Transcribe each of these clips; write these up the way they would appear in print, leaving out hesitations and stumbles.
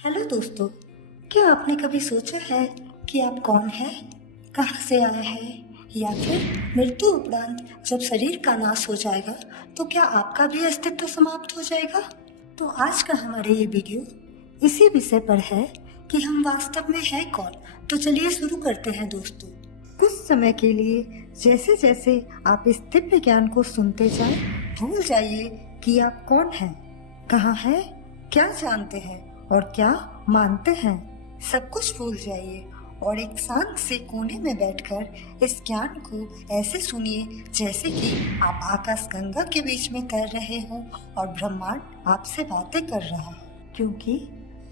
Hello दोस्तों, क्या आपने कभी सोचा है कि आप कौन हैं, कहाँ से आए हैं, या फिर मृत्यु उपरांत जब शरीर का नाश हो जाएगा तो क्या आपका भी अस्तित्व समाप्त हो जाएगा? तो आज का हमारा ये वीडियो इसी विषय पर है कि हम वास्तव में हैं कौन। तो चलिए शुरू करते हैं दोस्तों। कुछ समय के लिए जैसे जैसे आप इस दिव्य ज्ञान को सुनते जाएं, भूल जाइए कि आप कौन हैं, कहाँ हैं, क्या जानते हैं और क्या मानते हैं। सब कुछ भूल जाइए और एक शांत से कोने में बैठकर इस ज्ञान को ऐसे सुनिए जैसे कि आप आकाश गंगा के बीच में तैर रहे हो और ब्रह्मांड आपसे बातें कर रहा है। क्योंकि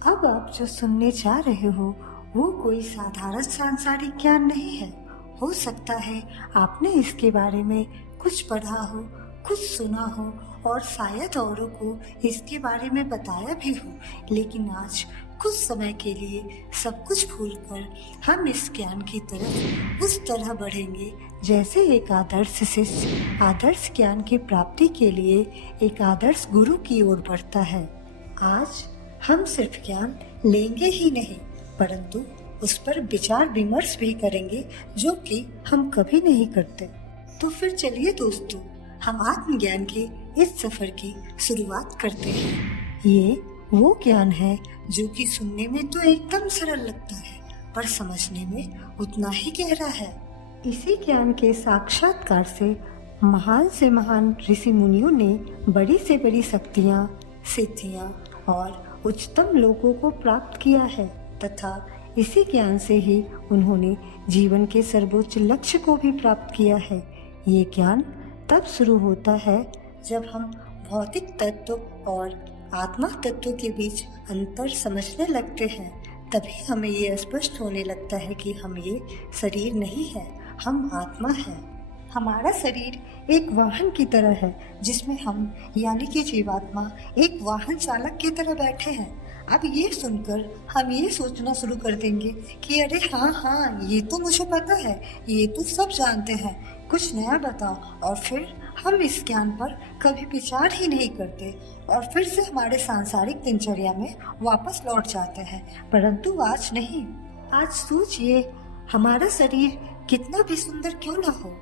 अब आप जो सुनने जा रहे हो वो कोई साधारण सांसारिक ज्ञान नहीं है। हो सकता है आपने इसके बारे में कुछ पढ़ा हो, कुछ सुना हो और शायद औरों को इसके बारे में बताया भी हो, लेकिन आज कुछ समय के लिए सब कुछ भूलकर हम इस ज्ञान की तरफ उस तरह बढ़ेंगे जैसे एक आदर्श शिष्य आदर्श ज्ञान की प्राप्ति के लिए एक आदर्श गुरु की ओर बढ़ता है। आज हम सिर्फ ज्ञान लेंगे ही नहीं परंतु उस पर विचार विमर्श भी करेंगे, जो कि हम कभी नहीं करते। तो फिर चलिए दोस्तों, हम आत्मज्ञान के इस सफर की शुरुआत करते हैं। ये वो ज्ञान है जो कि सुनने में तो एकदम सरल लगता है पर समझने में उतना ही गहरा है। इसी ज्ञान के साक्षात्कार से महान ऋषि मुनियों ने बड़ी से बड़ी शक्तियाँ, सिद्धियाँ और उच्चतम लोगों को प्राप्त किया है तथा इसी ज्ञान से ही उन्होंने जीवन के सर्वोच्च लक्ष्य को भी प्राप्त किया है। ये ज्ञान तब शुरू होता है जब हम भौतिक तत्व और आत्मा तत्व के बीच अंतर समझने लगते हैं। तभी हमें ये स्पष्ट होने लगता है कि हम ये शरीर नहीं है, हम आत्मा है। हमारा शरीर एक वाहन की तरह है जिसमें हम यानी कि जीवात्मा एक वाहन चालक की तरह बैठे हैं। अब ये सुनकर हम ये सोचना शुरू कर देंगे कि अरे हाँ, ये तो मुझे पता है, ये तो सब जानते हैं, कुछ नया बताओ। और फिर हम इस ज्ञान पर कभी विचार ही नहीं करते और फिर से हमारे सांसारिक दिनचर्या में वापस लौट जाते हैं। परंतु आज नहीं। आज सोचिए, हमारा शरीर कितना भी सुंदर क्यों ना हो,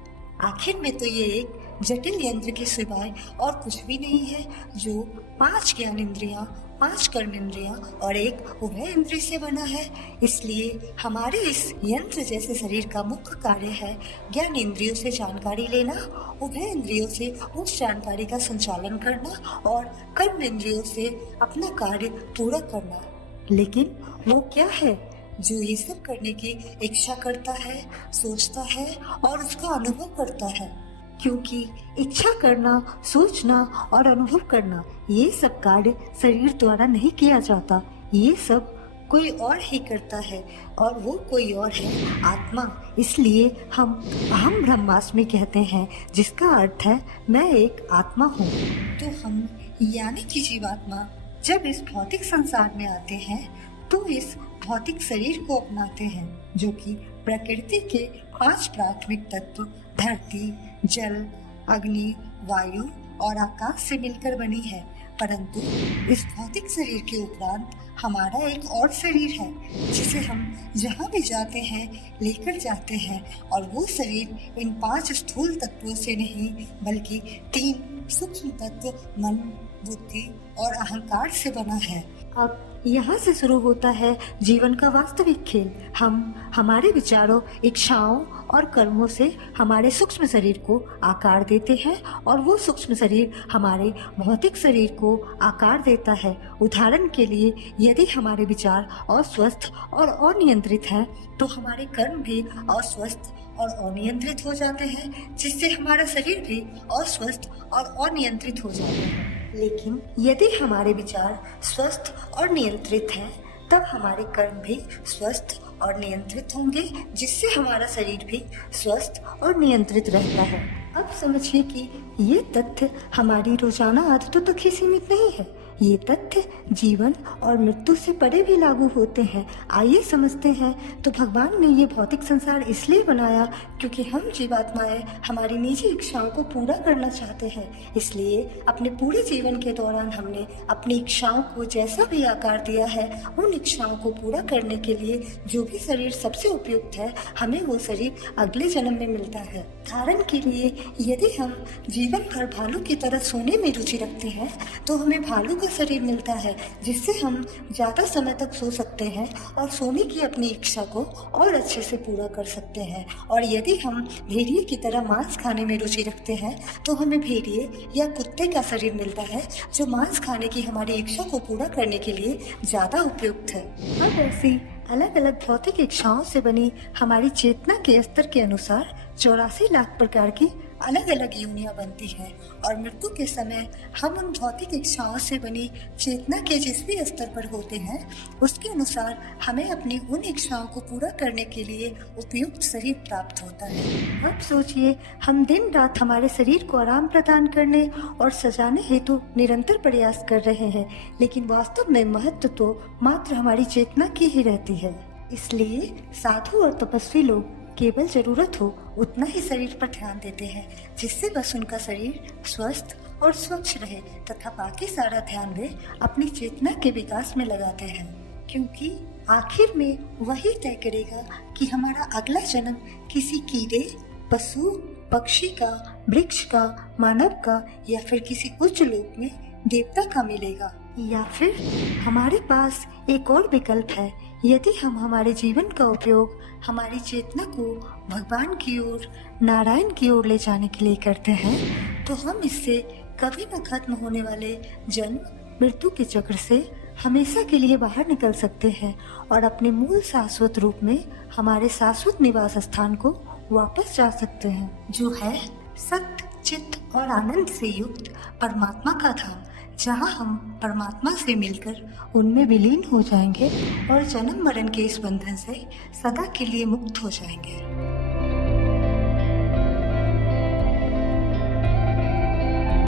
आखिर में तो ये एक जटिल यंत्र के सिवाय और कुछ भी नहीं है जो 5 ज्ञानेंद्रियां, 5 कर्मेंद्रियां और एक उभय इंद्रिय से बना है। इसलिए हमारे इस यंत्र जैसे शरीर का मुख्य कार्य है ज्ञान इंद्रियों से जानकारी लेना, उभय इंद्रियों से उस जानकारी का संचालन करना और कर्म इंद्रियों से अपना कार्य पूरा करना। लेकिन वो क्या है जो ये सब करने की इच्छा करता है, सोचता है और उसका अनुभव करता है? क्योंकि इच्छा करना, सोचना और अनुभव करना ये सब कार्य शरीर द्वारा नहीं किया जाता। ये सब कोई और ही करता है और वो कोई और है आत्मा। इसलिए हम अहम ब्रह्मास्मि कहते हैं, जिसका अर्थ है मैं एक आत्मा हूँ। तो हम यानी कि जीवात्मा जब इस भौतिक संसार में आते हैं तो इस भौतिक शरीर को अपनाते हैं जो कि प्रकृति के 5 प्राथमिक तत्व धरती, जल, अग्नि, वायु और आकाश से मिलकर बनी है। परंतु इस भौतिक शरीर के उपरांत हमारा एक और शरीर है जिसे हम जहाँ भी जाते हैं लेकर जाते हैं, और वो शरीर इन 5 स्थूल तत्वों से नहीं बल्कि 3 सूक्ष्म तत्व मन, बुद्धि और अहंकार से बना है। अब यहाँ से शुरू होता है जीवन का वास्तविक खेल। हम हमारे विचारों, इच्छाओं और कर्मों से हमारे सूक्ष्म शरीर को आकार देते हैं और वो सूक्ष्म शरीर हमारे भौतिक शरीर को आकार देता है। उदाहरण के लिए, यदि हमारे विचार अस्वस्थ और अनियंत्रित हैं तो हमारे कर्म भी अस्वस्थ और अनियंत्रित हो जाते हैं, जिससे हमारा शरीर भी अस्वस्थ और अनियंत्रित हो जाता है। लेकिन यदि हमारे विचार स्वस्थ और नियंत्रित हैं तब हमारे कर्म भी स्वस्थ और नियंत्रित होंगे, जिससे हमारा शरीर भी स्वस्थ और नियंत्रित रहता है। अब समझिए कि ये तथ्य हमारी रोजाना आदतों तक ही सीमित नहीं है। ये तथ्य जीवन और मृत्यु से परे भी लागू होते हैं। आइए समझते हैं। तो भगवान ने ये भौतिक संसार इसलिए बनाया क्योंकि हम जीवात्माएं हमारी निजी इच्छाओं को पूरा करना चाहते हैं। इसलिए अपने पूरे जीवन के दौरान हमने अपनी इच्छाओं को जैसा भी आकार दिया है, उन इच्छाओं को पूरा करने के लिए जो भी शरीर सबसे उपयुक्त है, हमें वो शरीर अगले जन्म में मिलता है। उदाहरण के लिए यदि हम जीवन भर भालू की तरह सोने में रुचि रखते हैं तो हमें भालू का शरीर मिलता है, जिससे हम ज़्यादा समय तक सो सकते हैं और सोने की अपनी इच्छा को और अच्छे से पूरा कर सकते हैं। और यदि हम भेड़िए की तरह मांस खाने में रुचि रखते हैं तो हमें भेड़िए या कुत्ते का शरीर मिलता है, जो मांस खाने की हमारी इच्छा को पूरा करने के लिए ज़्यादा उपयुक्त है। अब ऐसी अलग अलग भौतिक इच्छाओं से बनी हमारी चेतना के स्तर के अनुसार 84 लाख प्रकार की अलग अलग योनियां बनती हैं और मृत्यु के समय हम उन भौतिक इच्छाओं से बनी चेतना के जिस भी स्तर पर होते हैं, उसके अनुसार हमें अपनी उन इच्छाओं को पूरा करने के लिए उपयुक्त शरीर प्राप्त होता है। अब सोचिए, हम दिन रात हमारे शरीर को आराम प्रदान करने और सजाने हेतु निरंतर प्रयास कर रहे हैं, लेकिन वास्तव में महत्व तो मात्र हमारी चेतना की ही रहती है। इसलिए साधु और तपस्वी लोग केवल जरूरत हो उतना ही शरीर पर ध्यान देते हैं, जिससे बस उनका शरीर स्वस्थ और स्वच्छ रहे तथा बाकी सारा ध्यान वे अपनी चेतना के विकास में लगाते हैं, क्योंकि आखिर में वही तय करेगा कि हमारा अगला जन्म किसी कीड़े, पशु, पक्षी का, वृक्ष का, मानव का या फिर किसी उच्च लोक में देवता का मिलेगा। या फिर हमारे पास एक और विकल्प है। यदि हम हमारे जीवन का उपयोग हमारी चेतना को भगवान की ओर, नारायण की ओर ले जाने के लिए करते हैं, तो हम इससे कभी न खत्म होने वाले जन्म मृत्यु के चक्र से हमेशा के लिए बाहर निकल सकते हैं और अपने मूल शाश्वत रूप में हमारे शाश्वत निवास स्थान को वापस जा सकते हैं, जो है सत्य, चित्त और आनंद से युक्त परमात्मा का धाम, जहाँ हम परमात्मा से मिलकर उनमें विलीन हो जाएंगे और जन्म मरण के इस बंधन से सदा के लिए मुक्त हो जाएंगे।